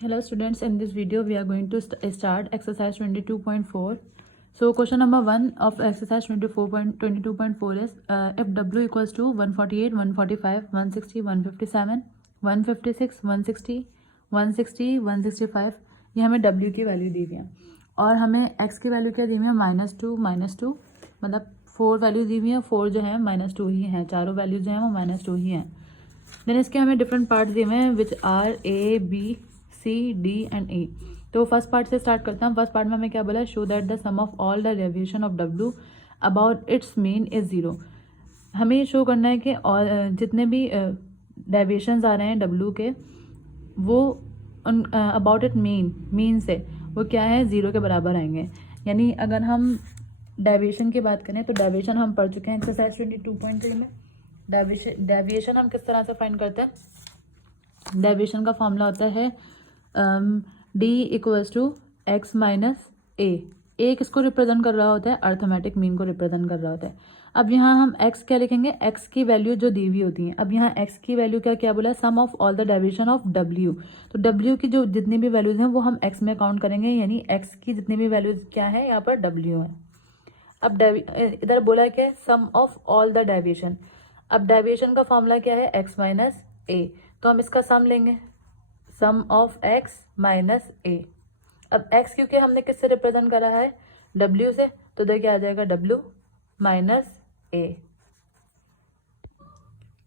Hello students, in this video we are going to start exercise 22.4. So question number 1 of exercise 22.4 is if W equals to 148, 145, 160, 157, 156, 160, 160, 165, ये हमें W की value दी हुई है और हमें X की वैल्यू क्या दी हुई है -2 मतलब 4 वैल्यू दी हुई है, 4 जो है -2 ही हैं, चारों वैल्यू जो हैं वो -2 ही हैं। देन इसके हमें डिफरेंट पार्ट दिए हुए हैं which are A, B, C, D and E। तो फर्स्ट पार्ट से स्टार्ट करते हैं। फर्स्ट पार्ट में हमें क्या बोला, show that the sum of all the deviation of W about its mean is 0। हमें ये शो करना है कि और जितने भी डेविएशंस आ रहे हैं W के वो अबाउट इट मीन से वो क्या है 0 के बराबर आएंगे। यानी अगर हम डेविएशन की बात करें तो डेविएशन हम पढ़ चुके हैं एक्सरसाइज 22.3 में। डेविएशन हम किस तरह से फाइंड करते हैं। डेविएशन का फॉर्मूला होता है D equals to x minus a किसको रिप्रेजेंट कर रहा होता है, अर्थमेटिक मीन को रिप्रेजेंट कर रहा होता है। अब यहाँ हम x क्या लिखेंगे, x की वैल्यू जो दी हुई होती है। अब यहाँ x की वैल्यू क्या बोला, sum of all the deviation of W। तो W की जो जितनी भी वैल्यूज हैं वो हम x में काउंट करेंगे, यानी x की जितनी भी वैल्यूज क्या है यहाँ पर W है। अब इधर बोला क्या, सम ऑफ ऑल द डेविएशन। अब डेविएशन का फॉर्मूला क्या है, x माइनस ए, तो हम इसका सम लेंगे, सम ऑफ x माइनस ए। अब x क्योंकि हमने किससे रिप्रेजेंट करा है, w से, तो इधर क्या आ जाएगा w माइनस ए।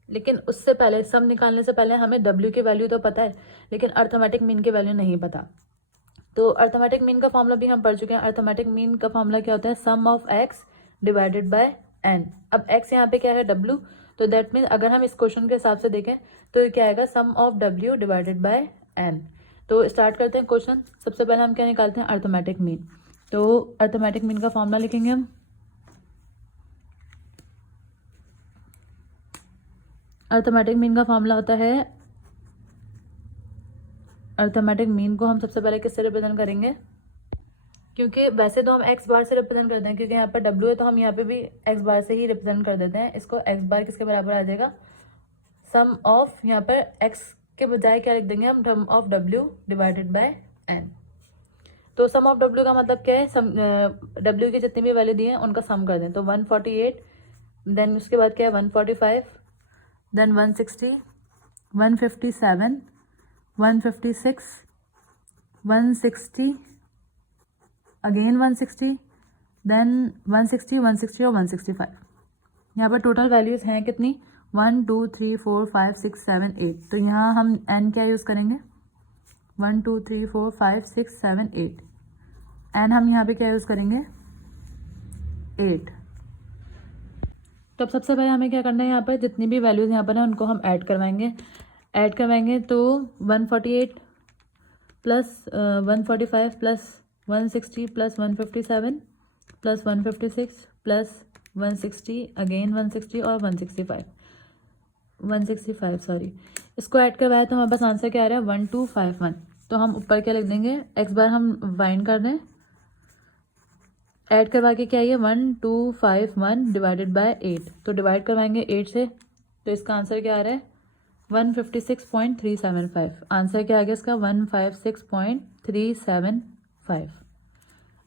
लेकिन उससे पहले सम निकालने से पहले हमें w की वैल्यू तो पता है लेकिन अर्थमेटिक मीन की वैल्यू नहीं पता। तो अर्थमेटिक मीन का फॉर्मूला भी हम पढ़ चुके हैं। अर्थमेटिक मीन का फॉर्मूला क्या होता है, sum of x divided by n। अब x यहाँ पे क्या है w, तो दैट मीन अगर हम इस क्वेश्चन के हिसाब से देखें तो क्या आएगा, sum of w divided by n। तो स्टार्ट करते हैं क्वेश्चन। सबसे पहले हम क्या निकालते हैं, अर्थमेटिक मीन। तो अर्थमेटिक मीन का फॉर्मूला लिखेंगे हम, अर्थमेटिक मीन का फॉर्मूला होता है, अर्थमेटिक मीन को हम सबसे पहले किससे रिप्रेजेंट करेंगे, क्योंकि वैसे तो हम एक्स बार से रिप्रेजेंट करते हैं क्योंकि यहाँ पर W है, तो हम यहाँ पे भी एक्स बार से ही रिप्रेजेंट कर देते हैं। इसको एक्स बार किसके बराबर आ जाएगा, सम ऑफ, यहाँ पर एक्स के बजाय क्या लिख देंगे हम, sum of W divided by n। तो सम ऑफ W का मतलब क्या है, W की जितनी भी वैल्यू दी है उनका सम कर दें। तो 148, देन उसके बाद क्या है 145, देन 160, 157, 156, 160, अगेन 160, देन 160, 160 और 165। यहाँ पर टोटल वैल्यूज हैं कितनी, 1 2 3 4 5 6 7 8। तो यहाँ हम n क्या यूज़ करेंगे, 1 2 3 4 5 6 7 8। n हम यहाँ पे क्या यूज़ करेंगे, 8। तो अब सबसे पहले हमें क्या करना है, यहाँ पर जितनी भी वैल्यूज यहाँ पर है उनको हम ऐड करवाएंगे। तो 148 plus 145 plus 160 plus 157 plus 156 plus 160, again 160 और 165 सॉरी, इसको ऐड करवाया तो हमारे पास आंसर क्या आ रहा है, 1251। तो हम ऊपर क्या लिख देंगे, एक्स बार हम वाइंड कर दें, ऐड करवा के क्या है 1251 डिवाइडेड बाय 8। तो डिवाइड करवाएंगे 8 से, तो इसका आंसर क्या आ रहा है 156.375। आंसर क्या आ गया इसका 156.375।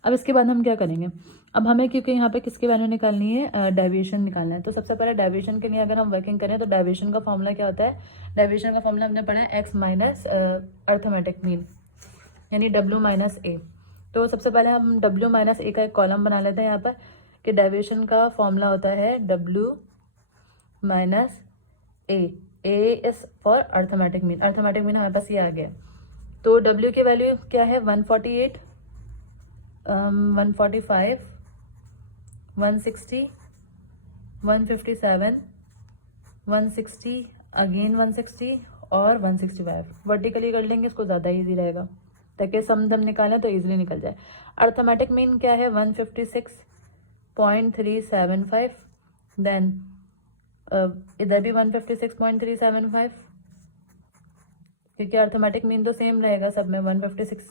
अब इसके बाद हम क्या करेंगे, अब हमें क्योंकि यहाँ पे किसकी वैल्यू निकालनी है, डेविएशन निकालना है। तो सबसे पहले डेविएशन के लिए अगर हम वर्किंग करें तो डेविएशन का फॉर्मूला क्या होता है, डेविएशन का फॉर्मूला हमने पढ़ा है एक्स माइनस अर्थमेटिक मीन यानी W माइनस ए। तो सबसे पहले हम W माइनस ए का एक कॉलम बना लेते हैं यहाँ पर कि डेविएशन का फॉर्मूला होता है W minus A is for arithmetic mean. Arithmetic mean हमारे पास ये आ गया। तो W की वैल्यू क्या है 148, 145, 160, 157, 160, अगेन 160 और 165। वर्टिकली कर लेंगे, इसको ज़्यादा इजी रहेगा ताकि सम दम निकालें तो इजीली निकल जाए। अर्थमेटिक मीन क्या है 156.375, देन इधर भी 156.375 क्योंकि अर्थमेटिक मीन तो सेम रहेगा सब में 156,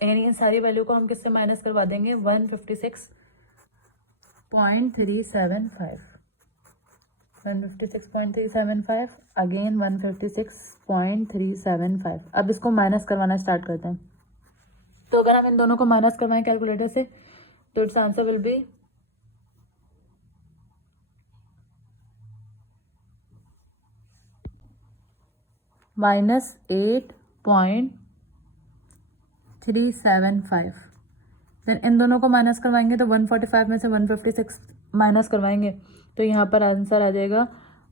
यानी इन सारी वैल्यू को हम किससे माइनस करवा देंगे 156.375। 156.375 अगेन 156.375। अब इसको माइनस करवाना स्टार्ट करते हैं। तो अगर हम इन दोनों को माइनस करवाएं कैलकुलेटर से तो it's answer will be -8.375। Then इन दोनों को माइनस करवाएंगे तो 145 में से 156 माइनस करवाएंगे तो यहाँ पर आंसर आ जाएगा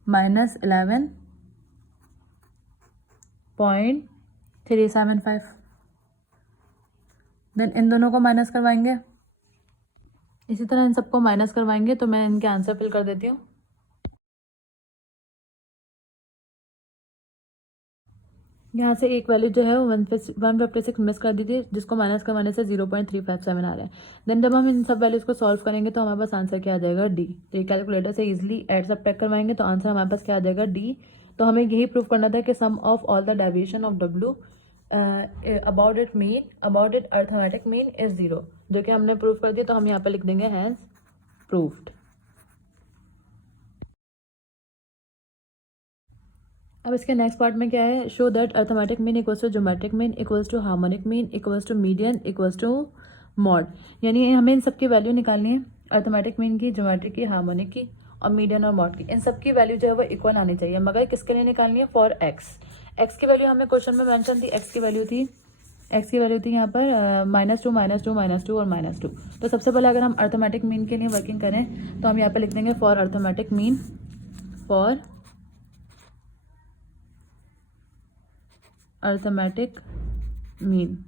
-11.375। देन इन दोनों को माइनस करवाएंगे, इसी तरह इन सबको माइनस करवाएंगे। तो मैं इनके आंसर फिल कर देती हूँ। यहाँ से एक वैल्यू जो है वो 156 मिस कर दी थी, जिसको माइनस करवाने से 0.357 आ रहा है। देन जब हम इन सब वैल्यूज़ को सॉल्व करेंगे तो हमारे पास आंसर क्या आ जाएगा, डी। तो ये कैलकुलेटर से इजीली एड सब्ट्रैक्ट करवाएंगे तो आंसर हमारे पास क्या आ जाएगा, डी। तो हमें यही प्रूव करना था कि sum of all the deviation of W about it arithmetic mean is 0, जो कि हमने प्रूव कर दिया। तो हम यहाँ पर लिख देंगे हैंस प्रूव्ड। अब इसके नेक्स्ट पार्ट में क्या है, show that arithmetic mean equals to geometric mean equals to harmonic mean equals to median equals to mode. यानी हमें इन सबकी वैल्यू निकालनी है, अर्थमेटिक मीन की, ज्योमेट्रिक की, हार्मोनिक की और मीडियन और मॉड की। इन सबकी वैल्यू जो है वो इक्वल आनी चाहिए, मगर किसके लिए निकालनी है, फॉर एक्स। एक्स की वैल्यू हमें क्वेश्चन में मेंशन थी, एक्स की वैल्यू थी यहाँ पर -2 -2 -2 और -2। तो सबसे पहले अगर हम अर्थमेटिक मीन के लिए वर्किंग करें तो हम यहाँ पर लिख देंगे for arithmetic mean, for arithmetic mean.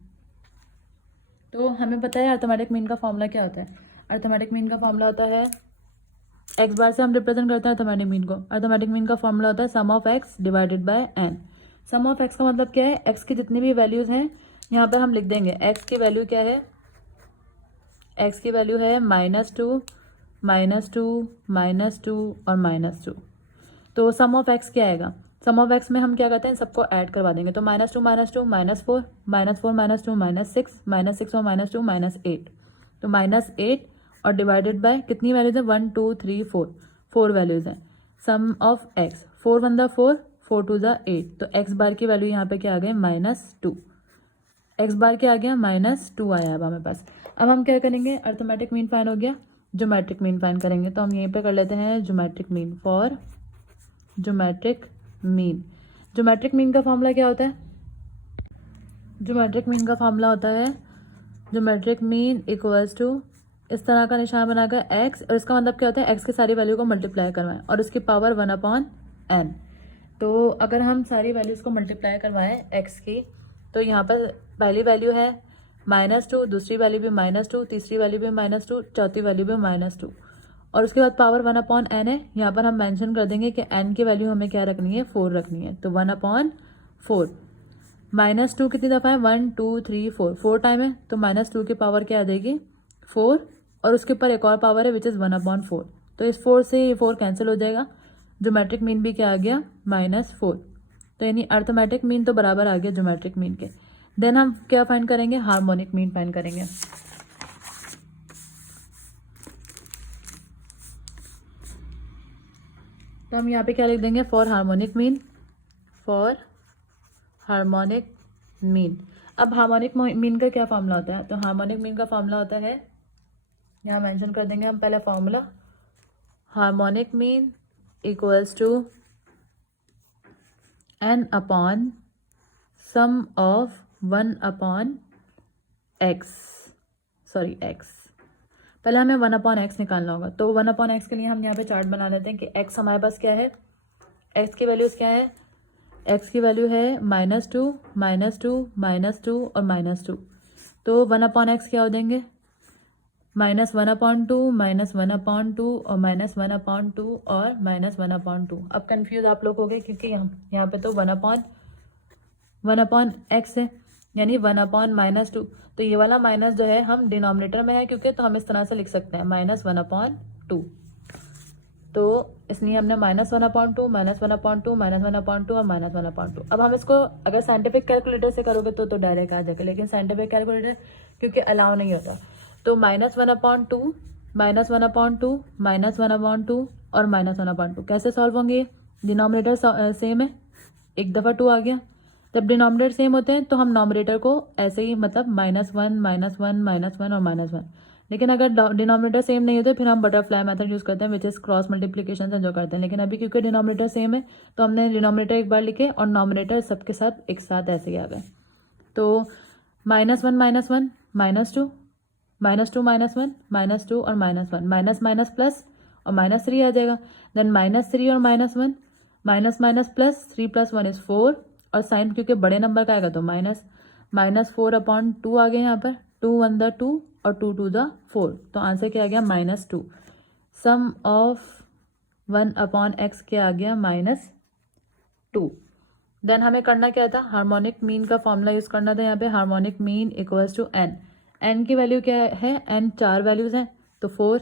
तो हमें पता है अर्थमेटिक मीन का फॉर्मूला क्या होता है। अर्थमेटिक मीन का फॉर्मूला होता है, एक्स बार से हम रिप्रेजेंट करते हैं अर्थमेटिक मीन को। अर्थमेटिक मीन का फॉर्मूला होता है sum of x divided by n. Sum of x का मतलब क्या है, एक्स की जितनी भी वैल्यूज हैं यहाँ पर हम लिख देंगे। एक्स की वैल्यू क्या है, एक्स की वैल्यू है -2 -2 -2 और -2। तो सम ऑफ एक्स क्या आएगा, सम ऑफ एक्स में हम क्या करते हैं, सबको ऐड करवा देंगे। तो -2 -2 -4 -4 -2 -6 और -2 -8। तो -8 और डिवाइडेड बाय कितनी वैल्यूज है, 1 2 3 4, 4 वैल्यूज हैं। सम ऑफ एक्स 4 1 दा 4, 4 2 दा 8। तो एक्स बार की वैल्यू यहाँ पे क्या आ गई, -2। एक्स बार क्या आ गया, -2 आया अब हमारे पास। अब हम क्या करेंगे, अर्थमेटिक मीन फाइन हो गया, ज्योमेट्रिक मीन फाइन करेंगे। तो हम यहीं पे कर लेते हैं geometric mean, for geometric mean. Geometric mean का फॉर्मूला क्या होता है, ज्योमेट्रिक मीन का फॉर्मूला होता है ज्योमेट्रिक मीन इक्वल्स टू, इस तरह का निशान बनाकर एक्स, और इसका मतलब क्या होता है, एक्स की सारी वैल्यू को मल्टीप्लाई करवाएं और उसकी पावर 1/n। तो अगर हम सारी वैल्यूज़ को मल्टीप्लाई करवाएं एक्स की, तो यहाँ पर पहली वैल्यू है -2, दूसरी वैल्यू भी -2, तीसरी वैल्यू भी -2, चौथी वैल्यू भी -2 और उसके बाद पावर 1/n है। यहाँ पर हम मेंशन कर देंगे कि n की वैल्यू हमें क्या रखनी है, 4 रखनी है। तो 1/4। -2 कितनी दफ़ा है, 1 2 3 4, 4 टाइम है। तो -2 की पावर क्या आ जाएगी, 4, और उसके ऊपर एक और पावर है विच इज़ 1/4। तो इस 4 से ये 4 कैंसिल हो जाएगा। ज्योमेट्रिक मीन भी क्या आ गया, -4। तो यानी अर्थमेटिक मीन तो बराबर आ गया ज्योमेट्रिक मीन के। देन हम क्या फाइंड करेंगे, हार्मोनिक मीन फाइंड करेंगे। तो हम यहाँ पे क्या लिख देंगे, for harmonic mean, for harmonic mean. अब हार्मोनिक मीन का क्या फॉर्मूला होता है, तो हार्मोनिक मीन का फॉर्मूला होता है, यहाँ मेंशन कर देंगे हम पहला formula, harmonic mean equals to n upon sum of 1/x, sorry x। पहले हमें 1/x निकालना होगा। तो 1/x के लिए हम यहाँ पे चार्ट बना लेते हैं कि x हमारे पास क्या है, x की वैल्यूज़ क्या है, x की वैल्यू है -2 -2 -2 और -2। तो 1/x क्या हो देंगे, -1/2 -1/2 और -1/2 और -1/2। अब कंफ्यूज आप लोग हो गए क्योंकि यहाँ पे तो 1/x है, यानी 1/-2। तो ये वाला माइनस जो है हम डिनोमिनेटर में है क्योंकि, तो हम इस तरह से लिख सकते हैं -1/2। तो इसलिए हमने -1/2 -1/2 -1/2 और -1/2। अब हम इसको अगर साइंटिफिक कैलकुलेटर से करोगे तो डायरेक्ट आ जाएगा, लेकिन साइंटिफिक कैलकुलेटर क्योंकि अलाउ नहीं होता। तो -1/2 -1/2 -1/2 और -1/2। कैसे सॉल्व होंगे? डिनोमिनेटर सेम है, एक दफ़ा 2 आ गया। जब डिनोमिनेटर सेम होते हैं तो हम नॉमिनेटर को ऐसे ही मतलब -1 -1 और -1। लेकिन अगर डिनोमिनेटर सेम नहीं होते फिर हम बटरफ्लाई मेथड यूज़ करते हैं, विच इज़ क्रॉस मल्टीप्लिकेशन से जो करते हैं। लेकिन अभी क्योंकि डिनोमिनेटर सेम है तो हमने डिनोमिनेटर एक बार लिखे और नॉमिनेटर सबके साथ एक साथ ऐसे ही आ गए। तो -1 -1 -2 -2 -1 -2 और -1 माइनस माइनस प्लस और -3 आ जाएगा। देन -3 और -1 माइनस प्लस 3 + 1 = 4 और साइन क्योंकि बड़े नंबर का आएगा तो -4/2 आ गया यहाँ पर। 2 1 द 2 और 2 2 द 4, तो आंसर क्या आ गया? -2। सम ऑफ 1/x क्या आ गया? -2। देन हमें करना क्या था? हार्मोनिक मीन का फॉर्मूला यूज़ करना था यहाँ पे। Harmonic mean equals to n। n की वैल्यू क्या है? n 4 वैल्यूज़ हैं तो 4।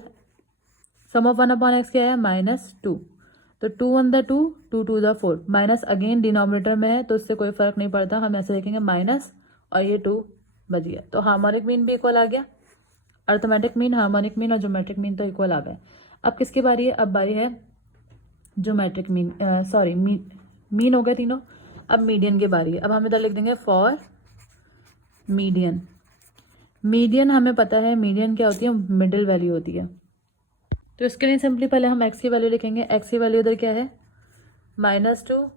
सम ऑफ 1/x क्या है? -2। तो 2 1 the 2 2 2 the 4 minus again denominator में है तो इससे कोई फर्क नहीं पड़ता, हम ऐसे लिखेंगे माइनस और ये 2 बच गया। तो हार्मोनिक मीन भी इक्वल आ गया। अर्थमेटिक मीन, हार्मोनिक मीन और ज्योमेट्रिक मीन तो इक्वल आ गए। अब किसकी बारी है? अब बारी है ज्योमेट्रिक मीन, सॉरी मीन हो गए तीनों। अब मीडियन की बारी है। अब हम इधर लिख देंगे फॉर मीडियन। मीडियन हमें पता है, मीडियन क्या होती है? मिडिल वैल्यू होती है। तो इसके लिए सिंपली पहले हम x की वैल्यू लिखेंगे। x की वैल्यू इधर क्या है? -2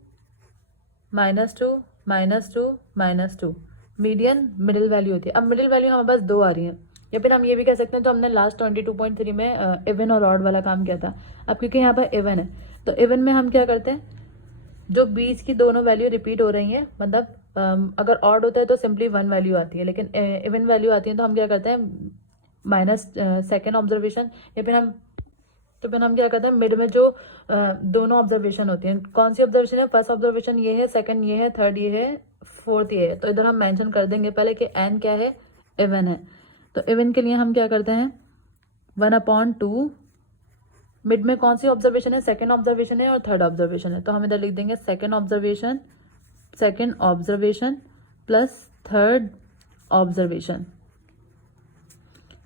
-2 -2 मीडियन मिडिल वैल्यू होती है। अब मिडिल वैल्यू हमारे पास 2 आ रही हैं, या फिर हम ये भी कह सकते हैं तो हमने लास्ट 22.3 में इवन और ऑड वाला काम किया था। अब क्योंकि यहाँ पर इवन है तो इवन में हम क्या करते हैं, जो बीच की दोनों वैल्यू रिपीट हो रही हैं, मतलब अगर ऑड होता है तो सिंपली 1 वैल्यू आती है, लेकिन इवन वैल्यू आती है तो हम क्या करते हैं माइनस सेकेंड ऑब्जर्वेशन, या फिर हम क्या करते हैं मिड में जो दोनों ऑब्जर्वेशन होती हैं। कौन सी ऑब्जर्वेशन है? फर्स्ट ऑब्जर्वेशन ये है, सेकंड ये है, थर्ड ये है, फोर्थ ये है। तो इधर हम मेंशन कर देंगे पहले कि एन क्या है? इवन है। तो इवन के लिए हम क्या करते हैं 1/2। मिड में कौन सी ऑब्जर्वेशन है? सेकंड ऑब्जर्वेशन है और थर्ड ऑब्जर्वेशन है। तो हम इधर लिख देंगे second observation plus third observation.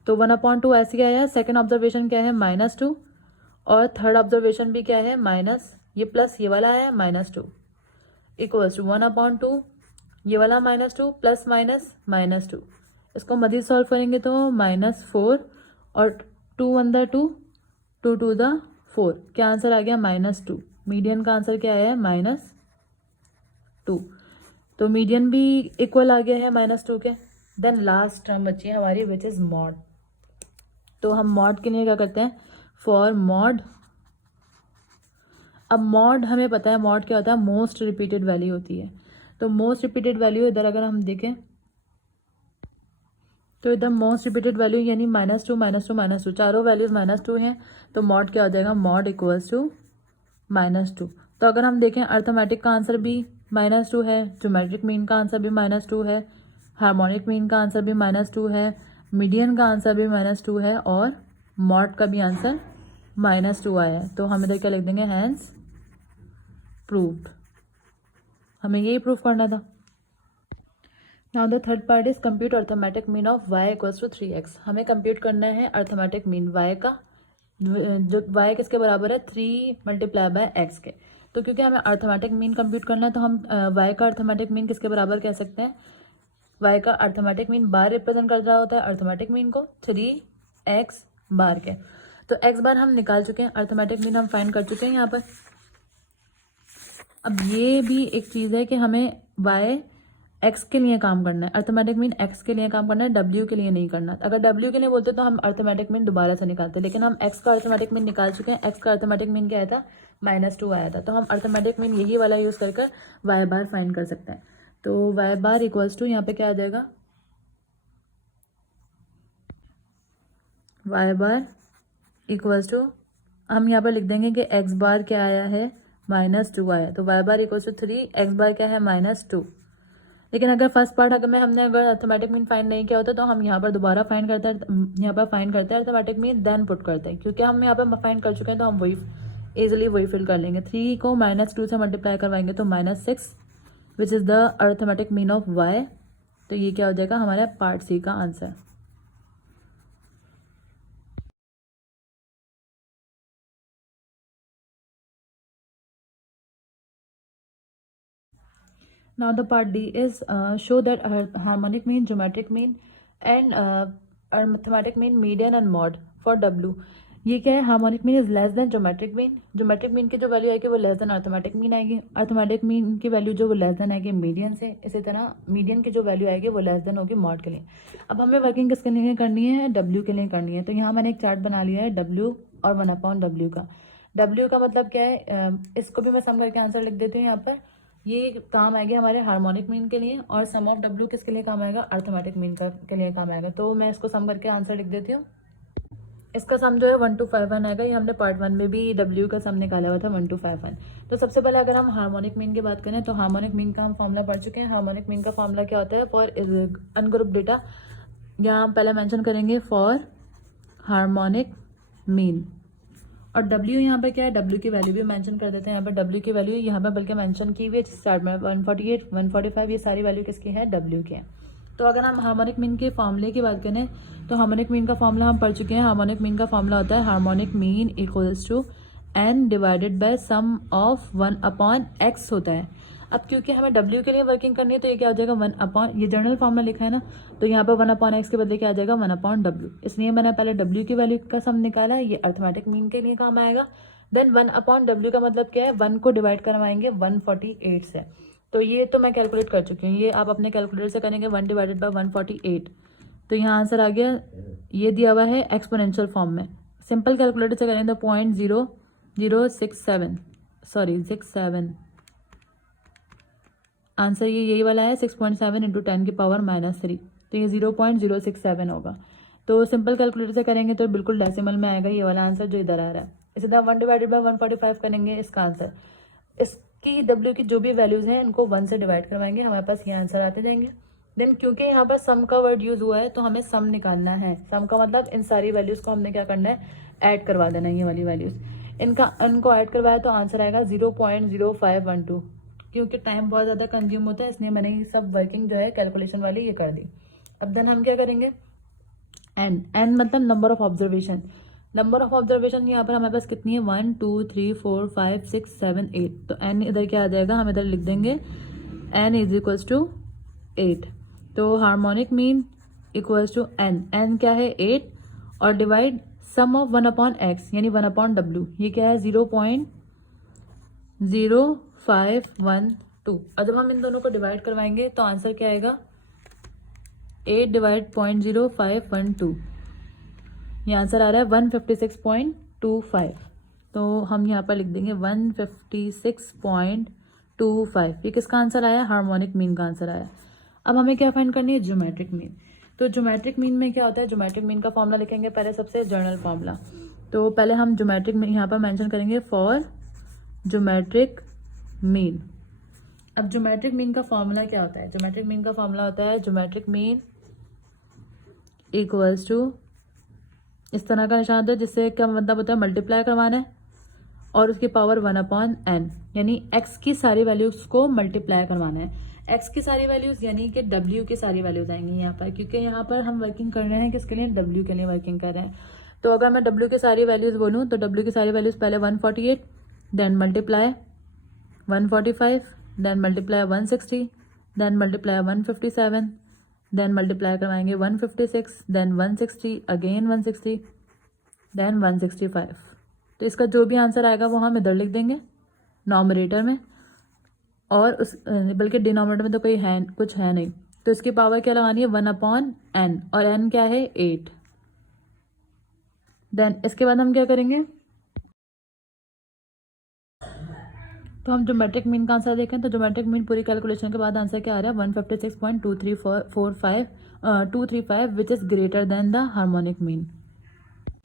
तो 1/2 ऐसे आया। सेकंड ऑब्जर्वेशन क्या है? -2 और थर्ड ऑब्जर्वेशन भी क्या है? माइनस, ये प्लस ये वाला है -2 इक्वल्स टू 1/2 ये वाला -2 प्लस माइनस -2। इसको मजीद सॉल्व करेंगे तो -4 और 2 1 द 2 2 2 द 4, क्या आंसर आ गया? -2। मीडियन का आंसर क्या है? -2। तो मीडियन भी इक्वल आ गया है -2 के। देन लास्ट टर्म बची है हमारी विच इज मॉड। तो हम मॉड के लिए क्या करते हैं? For mod. अब मॉड हमें पता है मॉड क्या होता है? मोस्ट रिपीटेड वैल्यू होती है। तो मोस्ट रिपीटेड वैल्यू इधर अगर हम देखें तो इधर मोस्ट रिपीटेड वैल्यू यानी -2 -2 -2 चारों वैल्यूज -2 हैं। तो मॉड क्या हो जाएगा? Mode equals to -2। तो अगर हम देखें अर्थमेटिक का आंसर भी -2 है, ज्योमेट्रिक मीन का आंसर भी -2 है, हार्मोनिक मीन का आंसर भी -2 है, मीडियन का आंसर भी -2 है और मॉड का भी आंसर -2 आया है। तो हम इधर क्या लिख देंगे? Hence proved. हमें यही प्रूव करना था। Now the third part is compute arithmetic mean of y equals to 3x। हमें कंप्यूट करना है अर्थमेटिक मीन y का, जो y किसके बराबर है? 3 × x के। तो क्योंकि हमें अर्थमेटिक मीन कंप्यूट करना है तो हम y का अर्थमेटिक मीन किसके बराबर कह सकते हैं? y का अर्थमेटिक मीन बार रिप्रेजेंट कर रहा होता है अर्थमेटिक मीन को 3x बार के। तो x बार हम निकाल चुके हैं, अर्थमेटिक मीन हम फाइंड कर चुके हैं यहाँ पर। अब ये भी एक चीज़ है कि हमें y x के लिए काम करना है, अर्थमेटिक मीन x के लिए काम करना है, w के लिए नहीं करना। अगर w के लिए बोलते तो हम अर्थमेटिक मीन दोबारा से निकालते, लेकिन हम x का अर्थमेटिक मीन निकाल चुके हैं। x का अर्थमेटिक मीन क्या आया था? -2 आया था। तो हम अर्थमेटिक मीन यही वाला यूज़ कर y बार फाइंड कर सकते हैं। तो y बार इक्वल्स टू यहाँ पे क्या आ जाएगा? y बार इक्वल्स टू हम यहाँ पर लिख देंगे कि x बार क्या आया है? -2 आया। तो y bar equals to 3, x bar क्या है? -2। लेकिन अगर फर्स्ट पार्ट अगर हमने अर्थमेटिक मीन फाइंड नहीं किया होता तो हम यहाँ पर दोबारा फाइंड करते हैं, यहाँ पर फाइंड करते हैं अर्थमेटिक मीन, देन पुट करते हैं। क्योंकि हम यहाँ पर फाइंड कर चुके हैं तो हम वही इजीली वही फिल कर लेंगे। 3 को -2 से मल्टीप्लाई करवाएंगे तो -6 which is the arithmetic mean of y। तो ये क्या हो जाएगा? हमारा पार्ट सी का answer. Now the part D is show that harmonic mean, geometric mean and arithmetic mean, median and mod for W. ये क्या है, harmonic mean is less than geometric mean. Geometric mean की जो वैल्यू आएगी वो less than arithmetic mean आएगी. Arithmetic mean की value जो वो लेस देन आएगी मीडियन से. इसी तरह मीडियन की जो वैल्यू आएगी वो लेस देन होगी मॉड के लिए. अब हमें वर्किंग किसके लिए करनी है, डब्ल्यू के लिए करनी है. तो यहाँ मैंने एक चार्ट बना लिया है डब्ल्यू और 1/W का. डब्ल्यू का मतलब क्या है, इसको भी मैं सम करके आंसर लिख देती हूँ यहाँ पर. ये काम आएगा हमारे हार्मोनिक मीन के लिए और सम ऑफ डब्ल्यू किसके लिए काम आएगा, अर्थमेटिक मीन का के लिए काम आएगा. तो मैं इसको सम करके आंसर लिख देती हूँ. इसका सम जो है 1251 आएगा. ये हमने पार्ट 1 में भी डब्ल्यू का सम निकाला हुआ था 1251. तो सबसे पहले अगर हम हार्मोनिक मीन की बात करें तो हार्मोनिक मीन का हम फॉर्मूला पढ़ चुके हैं. हार्मोनिक मीन का फॉर्मूला क्या होता है, फॉर अनग्रुप डेटा. यहाँ हम पहले मेंशन करेंगे फॉर हार्मोनिक मीन. और W यहाँ पे क्या है, W की वैल्यू भी मेंशन कर देते हैं. यहाँ पे W की वैल्यू यहाँ पे बल्कि मेंशन की हुई है स्टार्ट में 148, 145, ये सारी वैल्यू किसकी है, W की है. तो अगर हम हार्मोनिक मीन के फॉर्मूले की बात करें तो हार्मोनिक मीन का फॉर्मूला हम पढ़ चुके हैं. हार्मोनिक मीन का फॉर्मूला होता है harmonic mean equals to n divided by sum of 1/x होता है. अब क्योंकि हमें W के लिए वर्किंग करनी है तो ये क्या हो जाएगा 1/, ये जनरल फॉर्मूला लिखा है ना, तो यहाँ पर 1/x के बदले क्या आ जाएगा 1/W. इसलिए मैंने पहले W की वैल्यू का सम निकाला, ये अर्थमेटिक मीन के लिए काम आएगा. देन 1/W का मतलब क्या है, 1 को डिवाइड करवाएंगे 148 से. तो ये तो मैं कैलकुलेट कर चुकी हूँ, ये आप अपने कैलकुलेटर से करेंगे 1 डिवाइडेड बाय 148. तो यहाँ आंसर आ गया, ये दिया हुआ है एक्सपोनेंशियल फॉर्म में. सिंपल कैलकुलेटर से करेंगे तो 0.0067 67 आंसर ये यही वाला है. 6.7 इंटू 10 की पावर -3, तो ये 0.067 होगा. तो सिंपल कैलकुलेटर से करेंगे तो बिल्कुल डेसिमल में आएगा ये वाला आंसर जो इधर आ रहा है. इसी तरह 1 डिवाइडेड बाय 145 करेंगे, इसका आंसर इसकी W की जो भी वैल्यूज हैं इनको 1 से डिवाइड करवाएंगे, हमारे पास ये आंसर आते जाएंगे. देन क्योंकि यहाँ पर सम का वर्ड यूज हुआ है तो हमें सम निकालना है. सम का मतलब इन सारी वैल्यूज को हमने क्या करना है, ऐड करवा देना है. ये वाली वैल्यूज इनको ऐड करवाया तो आंसर आएगा 0.0512. क्योंकि टाइम बहुत ज़्यादा कंज्यूम होता है इसलिए मैंने ये सब वर्किंग जो है कैलकुलेशन वाली ये कर दी. अब देन हम क्या करेंगे, n मतलब number of observation. Number of observation यहाँ पर हमारे पास कितनी है, 1 2 3 4 5 6 7 8. तो n इधर क्या आ जाएगा, हम इधर लिख देंगे n इज इक्वल्स टू 8. तो harmonic mean equals to n क्या है 8 और डिवाइड सम ऑफ 1/x यानी 1/W. ये क्या है 0.0512. और जब हम इन दोनों को डिवाइड करवाएंगे तो आंसर क्या आएगा 8 डिवाइड 0.0512. ये आंसर आ रहा है 156.25. तो हम यहाँ पर लिख देंगे 156.25. ये किसका आंसर आया, हार्मोनिक मीन का आंसर आया. अब हमें क्या फाइंड करनी है, ज्योमेट्रिक मीन. तो ज्योमेट्रिक मीन में क्या होता है, ज्योमेट्रिक मीन का फॉर्मूला लिखेंगे पहले सबसे जर्नल फॉर्मूला. तो पहले हम ज्योमेट्रिक मीन यहाँ पर मेंशन करेंगे फॉर ज्योमेट्रिक मीन. अब ज्योमेट्रिक मीन का फॉर्मूला क्या होता है, ज्योमेट्रिक मीन का फॉर्मूला होता है ज्योमेट्रिक मीन इक्वल्स टू, इस तरह का निशान होता है जिससे क्या मतलब होता है मल्टीप्लाई करवाना है और उसकी पावर 1/n यानी x की सारी वैल्यूज को मल्टीप्लाई करवाना है. x की सारी वैल्यूज यानी कि w की सारी वैल्यूज आएंगी यहाँ पर, क्योंकि यहाँ पर हम वर्किंग कर रहे हैं किसके लिए, w के लिए वर्किंग कर रहे हैं. तो अगर मैं w की सारी वैल्यूज बोलूँ तो w की सारी वैल्यूज पहले 148, then multiply 145, then multiply 160, then multiply 157, then multiply करवाएंगे 156, देन 160, अगेन 160, देन 165. तो इसका जो भी आंसर आएगा वो हम इधर लिख देंगे नॉमिनेटर में, और उस बल्कि डिनोमिनेटर में तो कोई है कुछ है नहीं. तो इसकी पावर क्या लगानी है 1/n, और n क्या है 8. देन इसके बाद हम क्या करेंगे, तो हम ज्योमेट्रिक मीन का आंसर देखें तो ज्योमेट्रिक मीन पूरी कैलकुलेशन के बाद आंसर क्या आ रहा है 156.235 which is greater than the harmonic mean.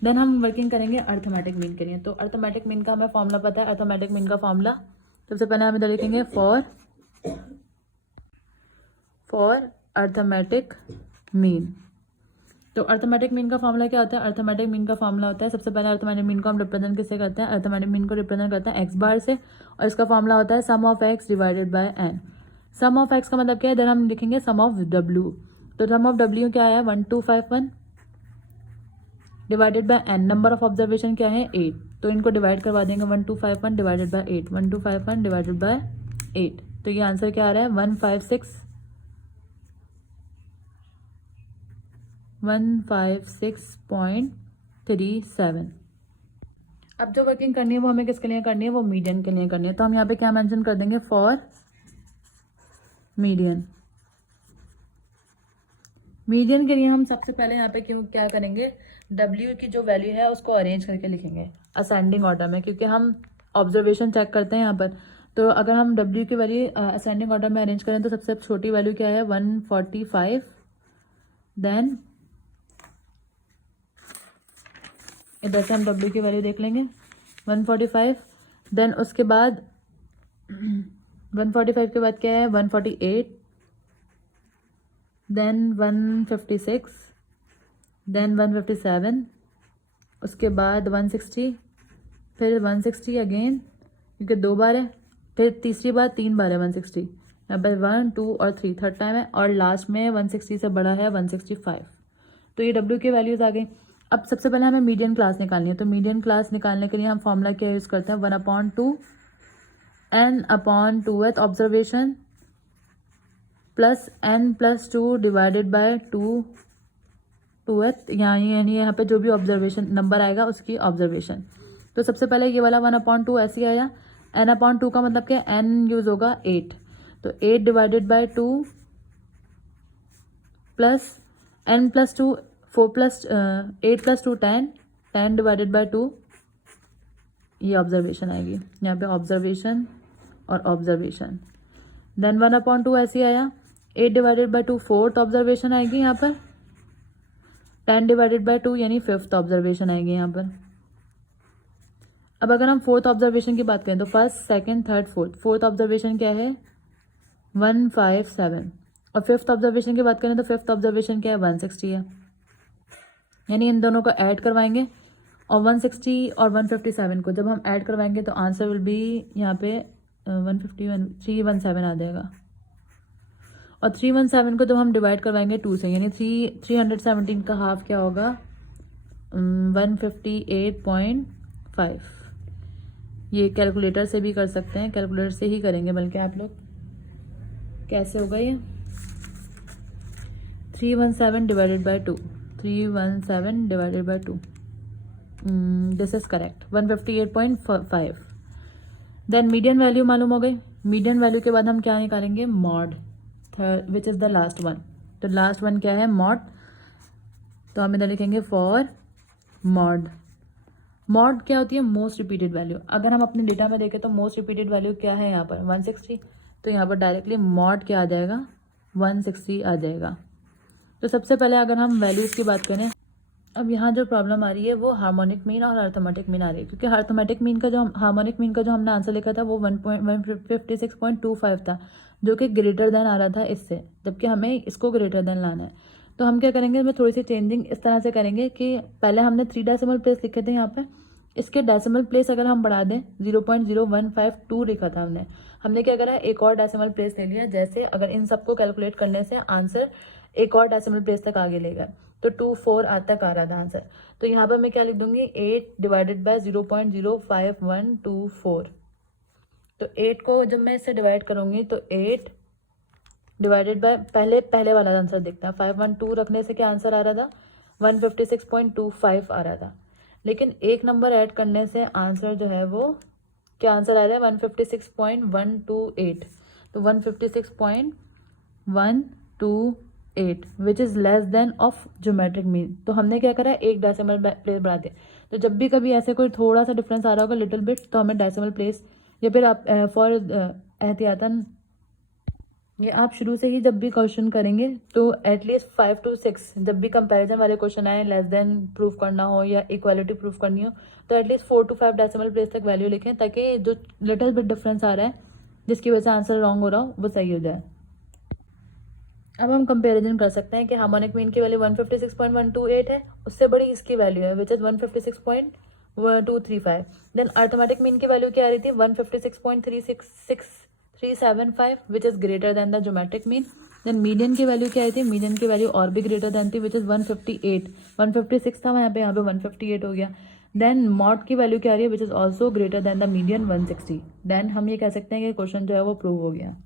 Then हम वर्किंग करेंगे अर्थमेटिक मीन के लिए. तो अर्थमेटिक मीन का हमें फॉर्मूला पता है. अर्थमेटिक मीन का फॉर्मूला सबसे पहले हम इधर लिखेंगे फॉर अर्थमेटिक मीन. तो अर्थमेटिक मीन का फॉर्मूला क्या होता है, अर्थमेटिक मीन का फॉर्मूला होता है सबसे पहले अर्थमेटिक मीन को हम रिप्रेजेंट किससे करते हैं, अर्थमेटिक मीन को रिप्रेजेंट करते हैं x बार से, और इसका फॉर्मूला होता है sum of x divided by n. Sum of x का मतलब क्या है, इधर हम लिखेंगे सम ऑफ w. तो सम ऑफ w क्या है 1251 divided by n. Number of observation क्या है 8, तो इनको डिवाइड करवा देंगे 1251 डिवाइडेड बाय 8, 1251 डिवाइडेड बाय 8. तो ये आंसर क्या आ रहा है 156.37। अब जो वर्किंग करनी है वो हमें किसके लिए करनी है, वो मीडियन के लिए करनी है। तो हम यहाँ पे क्या मेंशन कर देंगे, फॉर मीडियन। मीडियन के लिए हम सबसे पहले यहाँ पे क्या करेंगे, W की जो वैल्यू है उसको अरेंज करके लिखेंगे असेंडिंग ऑर्डर में, क्योंकि हम ऑब्जर्वेशन चेक करते हैं यहाँ पर। तो अगर हम W की वैल्यू असेंडिंग ऑर्डर में अरेंज करें तो सबसे छोटी वैल्यू क्या है 145, देन इधर से हम W की वैल्यू देख लेंगे 145, देन उसके बाद 145 के बाद क्या है 148, देन 156, देन 157, उसके बाद 160, फिर 160 अगेन, क्योंकि 2 बार है, फिर तीसरी बार 3 बार है 160, यहाँ पर 1, 2 और 3 थर्ड टाइम है, और लास्ट में 160 से बड़ा है 165। तो ये W की वैल्यूज आ गई। अब सबसे पहले हमें मीडियन क्लास निकालनी है। तो मीडियन क्लास निकालने के लिए हम फॉर्मूला क्या यूज़ करते हैं, 1/2 n/2th observation plus n+2 divided by 2th, यानी यहाँ पे जो भी ऑब्जर्वेशन नंबर आएगा उसकी ऑब्जर्वेशन। तो सबसे पहले ये वाला 1/2 ऐसे ही आया। n/2 का मतलब क्या, n यूज़ होगा 8, तो 8 divided by 2 plus n+2 4 plus 8 + 2 10, 10 divided by 2, ये ऑब्जर्वेशन आएगी यहाँ पे, ऑब्जर्वेशन और ऑब्जर्वेशन। देन 1/2 ऐसे ही आया, 8 डिवाइडेड बाय 2 4th ऑब्जर्वेशन आएगी यहाँ पर, 10 डिवाइडेड बाय 2 यानी 5th ऑब्जर्वेशन आएगी यहाँ पर। अब अगर हम 4th ऑब्जर्वेशन की बात करें तो first, second, third, fourth observation क्या है 157, और 5th ऑब्जर्वेशन की बात करें तो 5th ऑब्जर्वेशन क्या है 160 है, यानी इन दोनों को ऐड करवाएंगे, और 160 और 157 को जब हम ऐड करवाएंगे तो आंसर विल बी यहाँ पे 317 आ जाएगा, और 317 को जब हम डिवाइड करवाएंगे 2 से, यानी 317 का हाफ क्या होगा 158.5। ये कैलकुलेटर से भी कर सकते हैं, कैलकुलेटर से ही करेंगे बल्कि आप लोग। कैसे होगा ये 317 divided by 2, 317 divided by 2, this is correct 158.5। Then median value मालूम हो गई। मीडियन वैल्यू के बाद हम क्या निकालेंगे, mod, which is the last one. तो लास्ट वन क्या है मॉड, तो हम इधर लिखेंगे फॉर मॉड। मॉड क्या होती है, मोस्ट रिपीटेड वैल्यू। अगर हम अपने डेटा में देखें तो मोस्ट रिपीटेड वैल्यू क्या है यहाँ पर 160, तो यहाँ पर डायरेक्टली मॉड क्या आ जाएगा 160 आ जाएगा। तो सबसे पहले अगर हम वैल्यूज़ की बात करें, अब यहाँ जो प्रॉब्लम आ रही है वो हार्मोनिक मीन और अर्थमेटिक मीन आ रही है, क्योंकि हार्मोनिक मीन का जो हमने आंसर लिखा था वो 156.25 था, जो कि ग्रेटर देन आ रहा था इससे, जबकि हमें इसको ग्रेटर देन लाना है। तो हम क्या करेंगे, इसमें थोड़ी सी चेंजिंग इस तरह से करेंगे कि पहले हमने 3 डेसिमल प्लेस लिखे थे यहाँ पे, इसके डेसिमल प्लेस अगर हम बढ़ा दें 0.0152 लिखा था हमने क्या करा, एक और डेसिमल प्लेस ले लिया। जैसे अगर इन सबको कैलकुलेट करने से आंसर एक और डेसिमल प्लेस तक आगे ले गया, तो 24 तक आ रहा था आंसर। तो यहाँ पर मैं क्या लिख दूंगी 8 डिवाइडेड बाय 0.05124। तो 8 को जब मैं इससे डिवाइड करूंगी तो 8 डिवाइडेड बाय पहले वाला आंसर देखता है, 512 रखने से क्या आंसर आ रहा था 156.25 आ रहा था। लेकिन एक नंबर ऐड करने से आंसर जो है वो क्या आंसर आ रहा है 156.128। तो 156.128 which is less than of geometric mean. तो हमने क्या करा, एक डेसिमल प्लेस बढ़ा दिया। तो जब भी कभी ऐसे कोई थोड़ा सा डिफरेंस आ रहा होगा लिटिल बिट, तो हमें डेसिमल प्लेस, या फिर आप फॉर एहतियातन ये आप शुरू से ही जब भी क्वेश्चन करेंगे तो एटलीस्ट 5 to 6, जब भी कंपैरिजन वाले क्वेश्चन आए, लेस देन प्रूफ करना हो या इक्वालिटी प्रूफ करनी हो, तो एटलीस्ट 4 to 5 डेसिमल प्लेस तक वैल्यू लिखें, ताकि जो लिटिल बिट डिफरेंस आ रहा है जिसकी वजह से आंसर रॉन्ग हो रहा हो वो सही हो जाए। अब हम कंपैरिजन कर सकते हैं कि हार्मोनिक मीन की वैल्यू 156.128 है, उससे बड़ी इसकी वैल्यू है which is 156.235। Then arithmetic mean की वैल्यू क्या आ रही थी 156.375 which is greater than the geometric mean. Then median की वैल्यू क्या आई थी, मीडियन की वैल्यू और भी ग्रेटर देन थी विच इज 158, 156 था यहाँ पे 158 हो गया। देन मॉड की वैल्यू क्या आ रही है which is also greater than the median 160। Then हम ये कह सकते हैं कि क्वेश्चन जो है वो प्रूव हो गया।